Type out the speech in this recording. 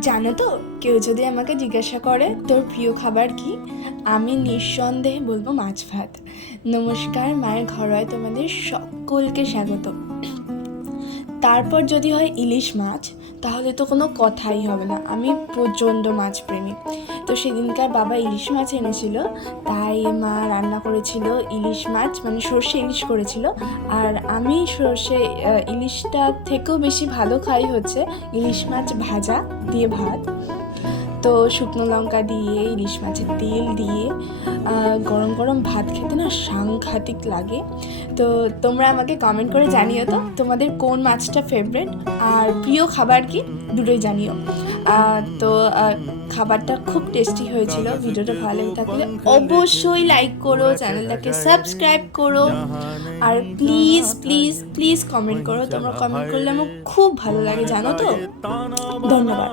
জানো তো, কেউ যদি আমাকে জিজ্ঞাসা করে, তোর প্রিয় খাবার কি? আমি নিঃসন্দেহে বলব মাছ ভাত। নমস্কার, মায়ের ঘরোয় তোমাদের সকলকে স্বাগত তারপর যদি হয় ইলিশ মাছ, তাহলে তো কোনো কথাই হবে না। আমি প্রচণ্ড মাছ প্রেমী তো সেদিনকার বাবা ইলিশ মাছ এনেছিল। তাই মা রান্না করেছিল ইলিশ মাছ মানে সর্ষে ইলিশ করেছিল। আর আমি সর্ষে ইলিশটা থেকেও বেশি ভালো খাই হচ্ছে ইলিশ মাছ ভাজা দিয়ে ভাত। তো শুকনো লঙ্কা দিয়ে, ইলিশ মাছের তেল দিয়ে গরম গরম ভাত খেতে না সাংঘাতিক লাগে। তো তোমরা আমাকে কমেন্ট করে জানিও তো তোমাদের কোন মাছটা ফেভারিট আর প্রিয় খাবার কি? দুটোই জানিও। তো খাবারটা খুব টেস্টি হয়েছিল। ভিডিওটা ভালো লেগে থাকলে অবশ্যই লাইক করো, চ্যানেলটাকে সাবস্ক্রাইব করো। আর প্লিজ প্লিজ প্লিজ কমেন্ট করো। তোমরা কমেন্ট করলে আমার খুব ভালো লাগে, জানো তো? ধন্যবাদ।